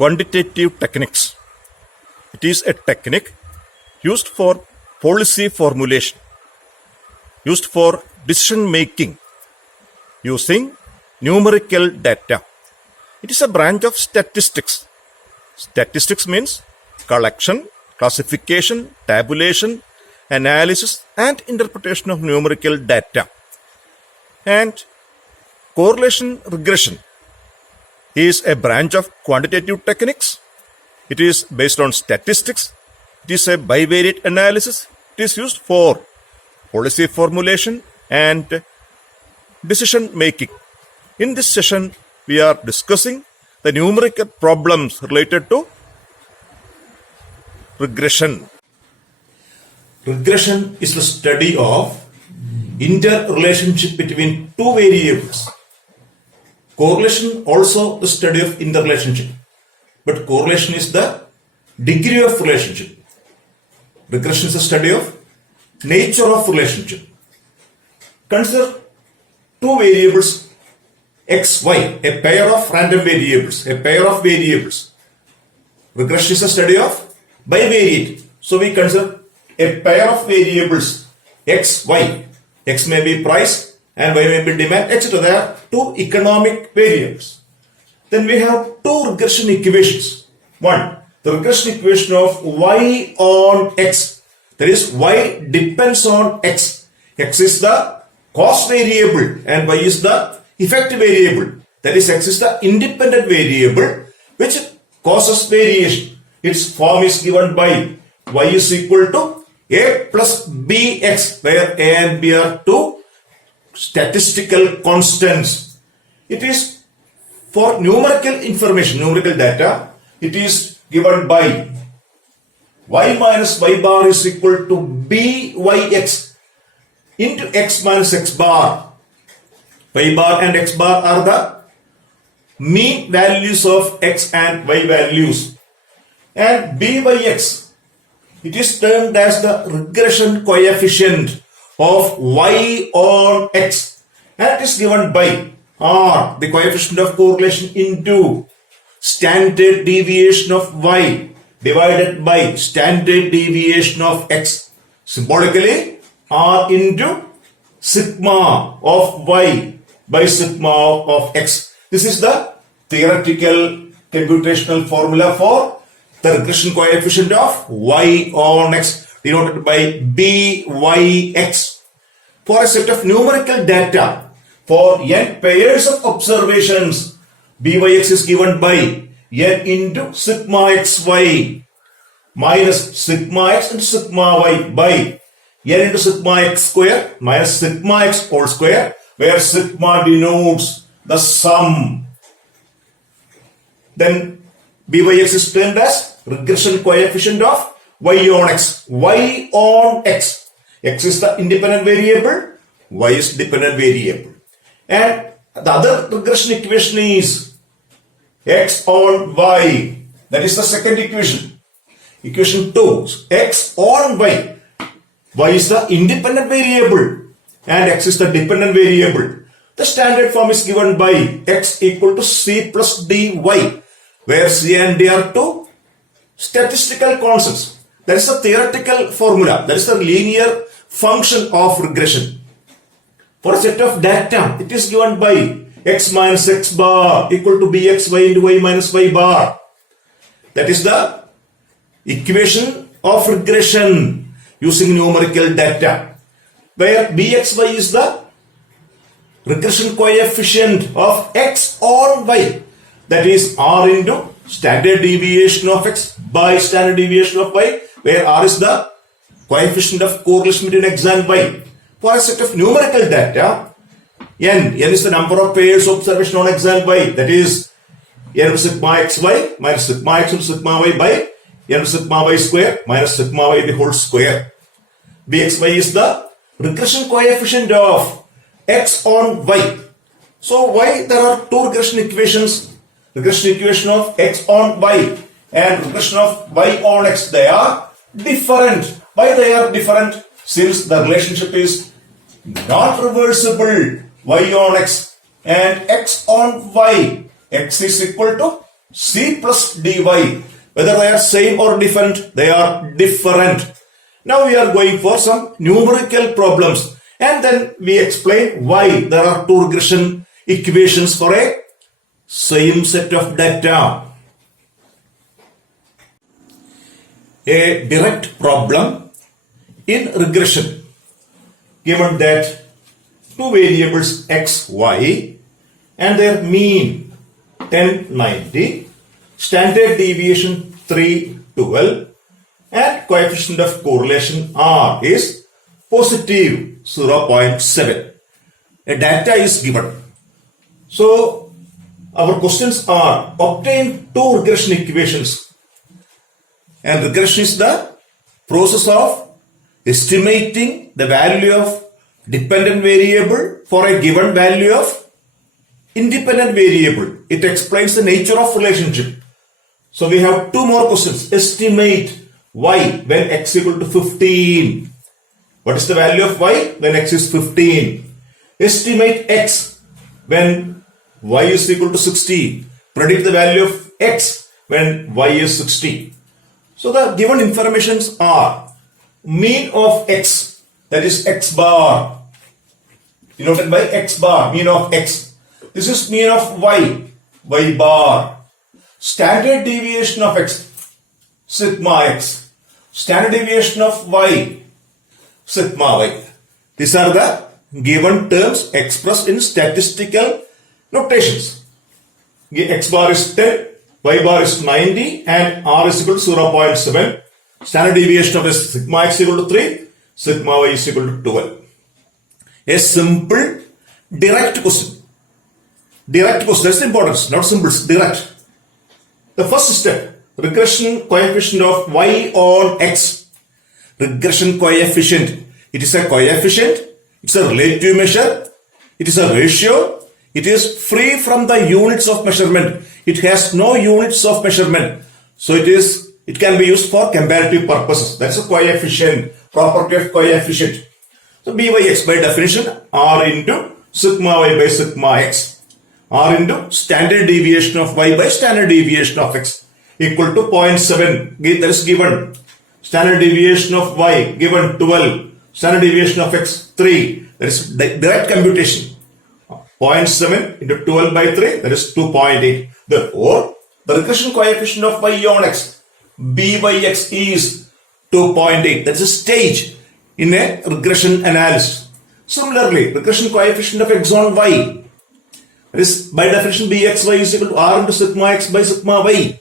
quantitative techniques. It is a technique used for policy formulation, used for decision making using numerical data. It is a branch of statistics. Statistics means collection, classification, tabulation, analysis and interpretation of numerical data. And correlation regression is a branch of quantitative techniques. It is based on statistics. It is a bivariate analysis. It is used for policy formulation and decision making. In this session, we are discussing the numerical problems related to regression. Regression is the study of interrelationship between two variables. Correlation also the study of interrelationship, but correlation is the degree of relationship. Regression is the study of nature of relationship. Consider two variables x, y, a pair of random variables, a pair of variables. Regression is a study of bivariate. So we consider a pair of variables x, y. X may be price and y may be demand, etc. There are two economic variables. Then we have two regression equations. One, the regression equation of y on x. That is, y depends on x. X is the cost variable and y is the effect variable. That is, x is the independent variable which causes variation. Its form is given by y is equal to a plus bx, where a and b are two statistical constants. It is for numerical information, numerical data. It is given by y minus y bar is equal to byx into x minus x bar. Y bar and x bar are the mean values of x and y values. And byx, it is termed as the regression coefficient of y on x, and it is given by r, the coefficient of correlation, into standard deviation of y divided by standard deviation of x. Symbolically, r into sigma of y by sigma of x. This is the theoretical computational formula for the regression coefficient of y on x, denoted by byx. For a set of numerical data for n pairs of observations, byx is given by n into sigma xy minus sigma x into sigma y by n into sigma x square minus sigma x whole square, where sigma denotes the sum. Then byx is termed as regression coefficient of y on x. Y on x. X is the independent variable, y is dependent variable. And the other regression equation is x on y. That is the second equation. Equation 2, x on y. Y is the independent variable and x is the dependent variable. The standard form is given by x equal to c plus dy, where c and d are two statistical constants. That is the theoretical formula. That is the linear function of regression. For a set of data, it is given by x minus x bar equal to bxy into y minus y bar. That is the equation of regression using numerical data, where bxy is the regression coefficient of x on y. That is r into standard deviation of x by standard deviation of y, where r is the coefficient of correlation between x and y. For a set of numerical data, n is the number of pairs of observation on x and y. That is n sigma xy minus sigma x into sigma y by n sigma y square minus sigma y the whole square. bxy is the regression coefficient of x on y. So why there are two regression equations? Regression equation of x on y and regression of y on x. They are different. Why they are different? Since the relationship is not reversible, y on x and x on y. X is equal to c plus dy. Whether they are same or different, they are different. Now we are going for some numerical problems, and then we explain why there are two regression equations for a same set of data. A direct problem in regression, given that two variables x, y and their mean 10, 90, standard deviation 3, 12 and coefficient of correlation R is positive 0.7. A data is given. So our questions are: obtain two regression equations. And regression is the process of estimating the value of dependent variable for a given value of independent variable. It explains the nature of relationship. So we have two more questions. Estimate y when x equal to 15. What is the value of y when x is 15? Estimate x when y is equal to 60. Predict the value of x when y is 60. So the given informations are mean of x, that is x bar, denoted by x bar, mean of x. This is mean of y, y bar. Standard deviation of x, sigma x. Standard deviation of y, sigma y. These are the given terms expressed in statistical notations. X bar is 10, y bar is 90 and r is equal to 0.7. Standard deviation of sigma x equal to 3, sigma y is equal to 12. A simple direct question. Direct question, that's the importance, not symbols, direct. The first step, regression coefficient of y on x. Regression coefficient. It is a coefficient, it's a relative measure, it is a ratio, it is free from the units of measurement. It has no units of measurement. So it can be used for comparative purposes. That's a coefficient, property of coefficient. So byx by definition, r into sigma y by sigma x. R into standard deviation of y by standard deviation of x equal to 0.7. That is given. Standard deviation of y given 12. Standard deviation of x 3. That is direct computation. 0.7 into 12 by 3, that is 2.8. Therefore, the regression coefficient of y on x, byx is 2.8. That is a stage in a regression analysis. Similarly, regression coefficient of x on y, that is by definition bxy is equal to r into sigma x by sigma y.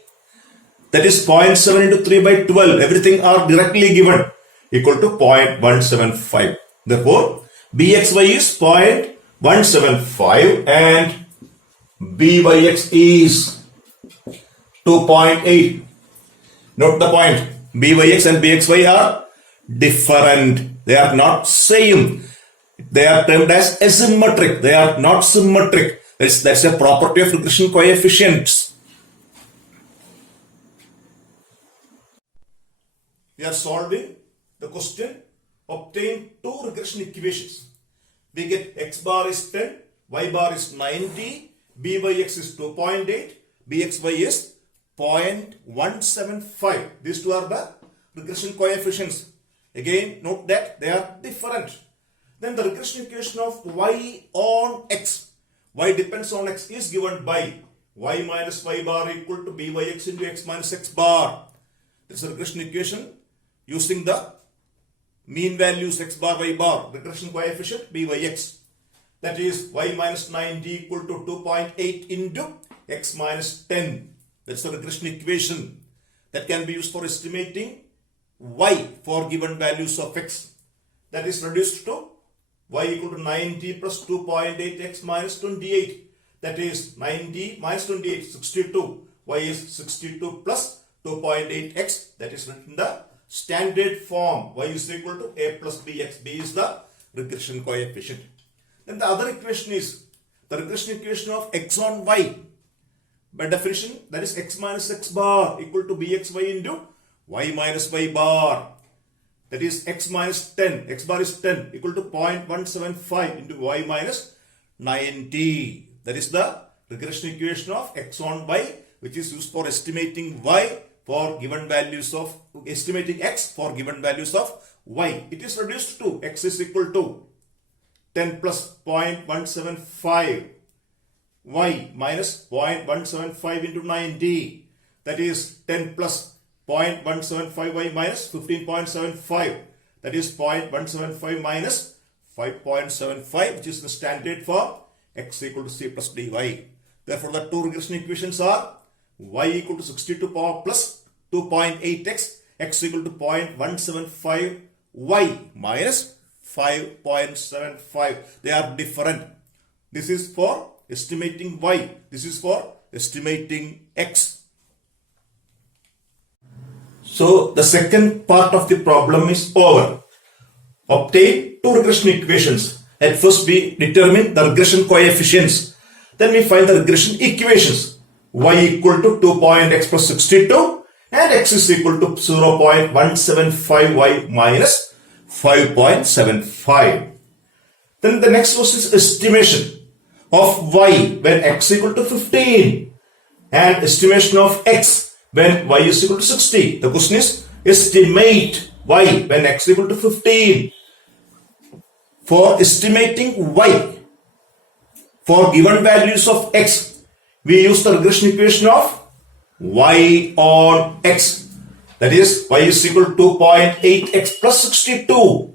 That is 0.7 into 3 by 12. Everything are directly given, equal to 0.175. Therefore, bxy is 0.175 and byx is 2.8. Note the point. Byx and bxy are different. They are not same. They are termed as asymmetric. They are not symmetric. That's a property of regression coefficients. We are solving the question. Obtain two regression equations. We get x bar is 10, y bar is 90, byx is 2.8, bxy is 0.175. These two are the regression coefficients. Again, note that they are different. Then the regression equation of y on x, y depends on x, is given by y minus y bar equal to byx into x minus x bar. This is a regression equation using the mean values x bar y bar, regression coefficient byx. That is y minus 90 equal to 2.8 into x minus 10. That's the regression equation that can be used for estimating y for given values of x. That is reduced to y equal to 90 plus 2.8 x minus 28. That is 90 minus 28, 62. Y is 62 plus 2.8 x. That is written in the standard form. Y is equal to a plus bx. B is the regression coefficient. Then the other equation is the regression equation of x on y. By definition, that is x minus x bar equal to bxy into y minus y bar. That is x minus 10, x bar is 10 equal to 0.175 into y minus 90. That is the regression equation of x on y which is used for estimating y for given values of estimating x for given values of y. It is reduced to x is equal to 10 plus 0.175 y minus 0.175 into 90. That is 10 plus 0.175 y minus 15.75. That is 0.175 minus 5.75, which is the standard form x equal to c plus dy. Therefore, the two regression equations are y equal to 62 power plus 2.8x, x equal to 0.175 y minus 5.75. They are different. This is for estimating y. This is for estimating x. So the second part of the problem is over. Obtain two regression equations. At first we determine the regression coefficients. Then we find the regression equations. Y equal to 2.x plus 62 and x is equal to 0.175y minus 5.75. Then the next was is estimation of y when x equal to 15 and estimation of x when y is equal to 60. The question is estimate y when x equal to 15. For estimating y for given values of x, we use the regression equation of y on x. That is y is equal to 2.8x plus 62.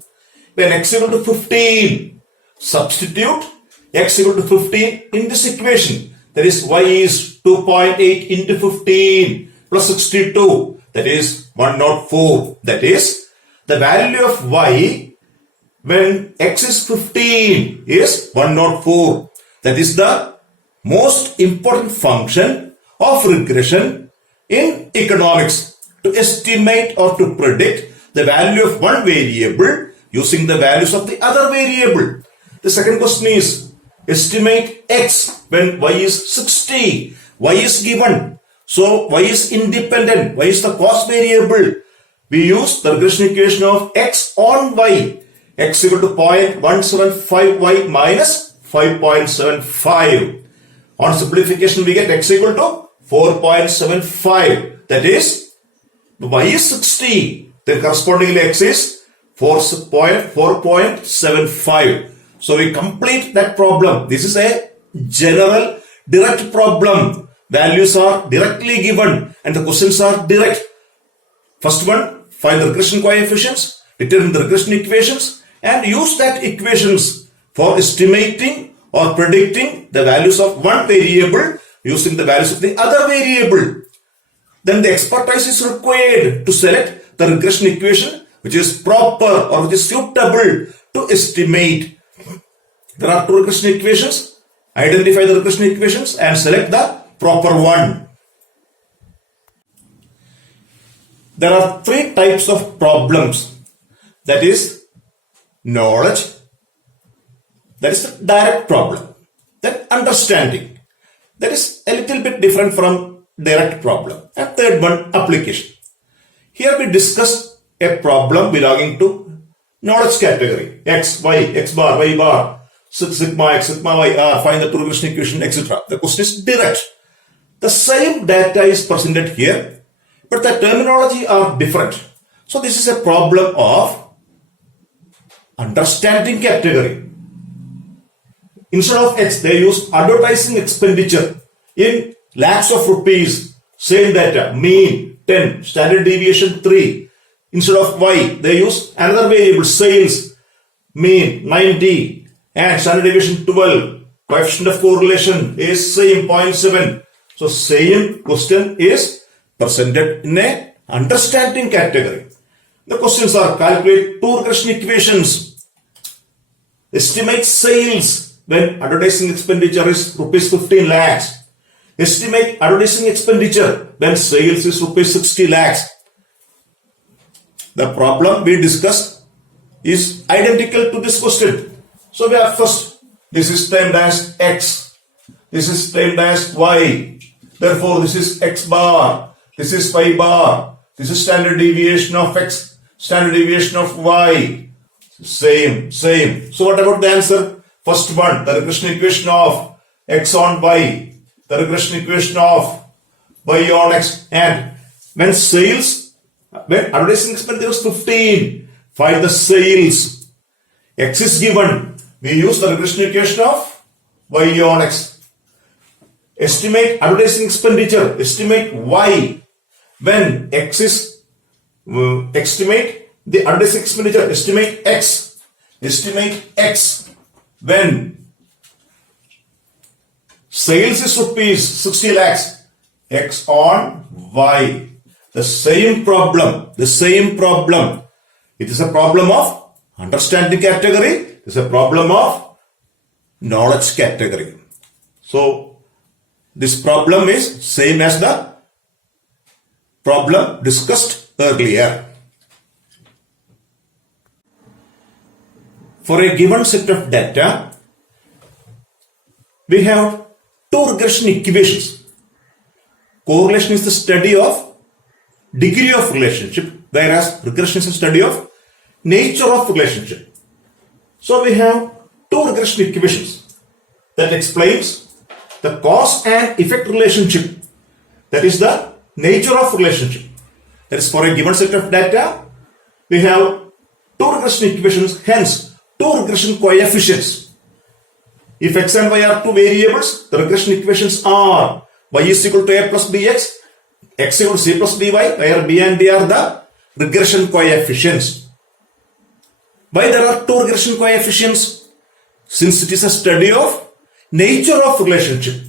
When x equal to 15, substitute x equal to 15 in this equation. That is y is 2.8 into 15 plus 62. That is 104. That is the value of y when x is 15 is 104. That is the most important function of regression in economics, to estimate or to predict the value of one variable using the values of the other variable. The second question is estimate x when y is 60. Y is given. So y is independent. Y is the cost variable. We use the regression equation of x on y. X equal to 0.175y minus 5.75. On simplification we get x equal to 4.75. That is y is 60. Then correspondingly x is 4.75. So we complete that problem. This is a general direct problem. Values are directly given and the questions are direct. First one, find the regression coefficients, determine the regression equations and use that equations for estimating or predicting the values of one variable using the values of the other variable. Then the expertise is required to select the regression equation which is proper or which is suitable to estimate. There are two regression equations. Identify the regression equations and select the proper one. There are three types of problems. That is knowledge, that is the direct problem, then understanding, that is a little bit different from direct problem, and third one, application. Here we discuss a problem belonging to knowledge category, x, y, x bar, y bar, sigma x, sigma y r, find the two regression equation, etc. The question is direct. The same data is presented here, but the terminology are different. So this is a problem of understanding category. Instead of x, they use advertising expenditure in lakhs of rupees. Same data, mean 10, standard deviation 3. Instead of y, they use another variable, sales, mean 90 and standard deviation 12. Coefficient of correlation is same 0.7. So same question is presented in a understanding category. The questions are calculate two regression equations, estimate sales when advertising expenditure is rupees 15 lakhs, estimate advertising expenditure when sales is rupees 60 lakhs. The problem we discussed is identical to this question. So we have first, this is termed as x, this is termed as y, therefore this is x bar, this is y bar, this is standard deviation of x, standard deviation of y, same. So what about the answer? First one, the regression equation of x on y, the regression equation of y on x. And when advertising expenditure is 15, find the sales. X is given. We use the regression equation of y on x. Estimate advertising expenditure. Estimate y. When x is estimate the advertising expenditure. Estimate x. Estimate x. When sales is rupees 60 lakhs. X on y. The same problem. The same problem. It is a problem of understanding category. It is a problem of knowledge category. So this problem is same as the problem discussed earlier. For a given set of data, we have two regression equations. Correlation is the study of degree of relationship, whereas regression is the study of nature of relationship. So we have two regression equations that explains the cause and effect relationship. That is the nature of relationship. That is, for a given set of data, we have two regression equations, hence two regression coefficients. If x and y are two variables, the regression equations are y is equal to a plus bx, x equal to c plus dy, where b and d are the regression coefficients. Why there are two regression coefficients? Since it is a study of nature of relationship.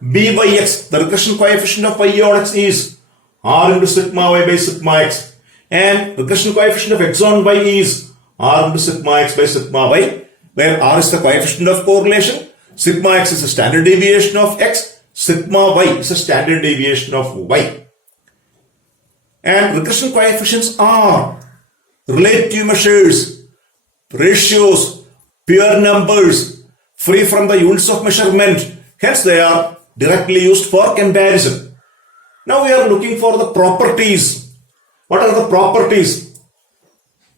b by x, the regression coefficient of y on x is r into sigma y by sigma x, and regression coefficient of x on y is r into sigma x by sigma y, where r is the coefficient of correlation, sigma x is the standard deviation of x, sigma y is the standard deviation of y. And regression coefficients are relative measures, ratios, pure numbers, free from the units of measurement. Hence they are directly used for comparison. Now we are looking for the properties. What are the properties?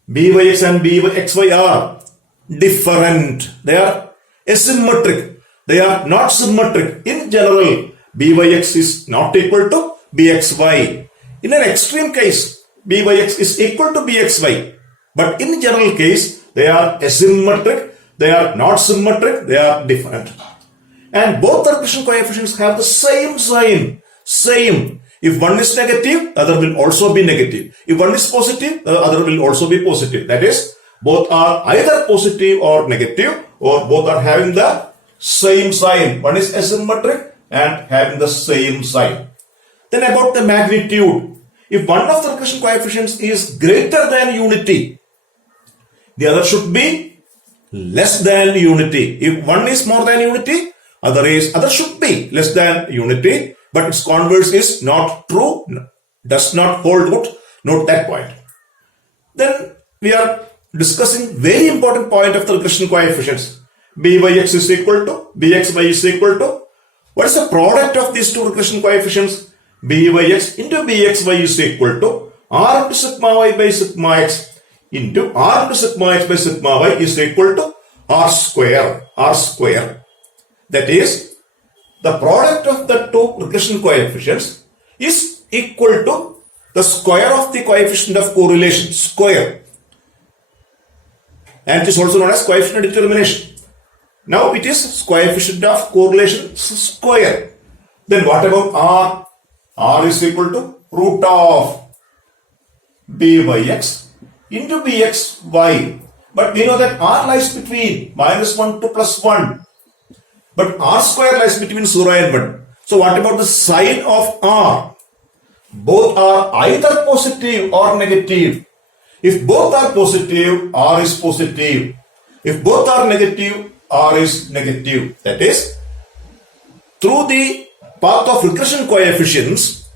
Byx and Bxy are different. They are asymmetric. They are not symmetric. In general, Byx is not equal to Bxy. In an extreme case, Byx is equal to Bxy. But in general case, they are asymmetric. They are not symmetric. They are different. And both the regression coefficients have the same sign. Same. If one is negative, the other will also be negative. If one is positive, the other will also be positive. That is, both are either positive or negative, or both are having the same sign. One is asymmetric and having the same sign. Then about the magnitude. If one of the regression coefficients is greater than unity, the other should be less than unity. If one is more than unity, other should be less than unity, but its converse is not true, does not hold good. Note that point. Then we are discussing very important point of the regression coefficients. Byx is equal to, Bxy is equal to, what is the product of these two regression coefficients? Byx into Bxy is equal to r into sigma y by sigma x into r into sigma x by sigma y is equal to r square. That is, the product of the two regression coefficients is equal to the square of the coefficient of correlation, square. And it is also known as coefficient of determination. Now it is coefficient of correlation square. Then what about r? R is equal to root of Byx into Bxy. But we know that r lies between -1 to +1. But r square lies between 0 and 1. So what about the sign of r? Both are either positive or negative. If both are positive, r is positive. If both are negative, r is negative. That is, through the path of regression coefficients,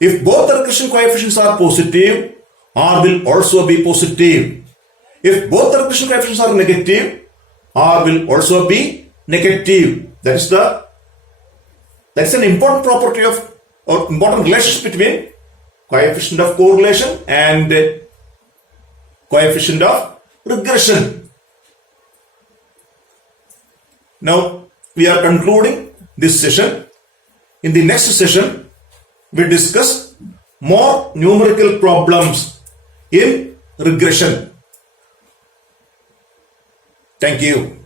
if both the regression coefficients are positive, r will also be positive. If both the regression coefficients are negative, r will also be negative. That's an important property of, or important relationship between coefficient of correlation and coefficient of regression. Now we are concluding this session. In the next session, we discuss more numerical problems in regression. Thank you.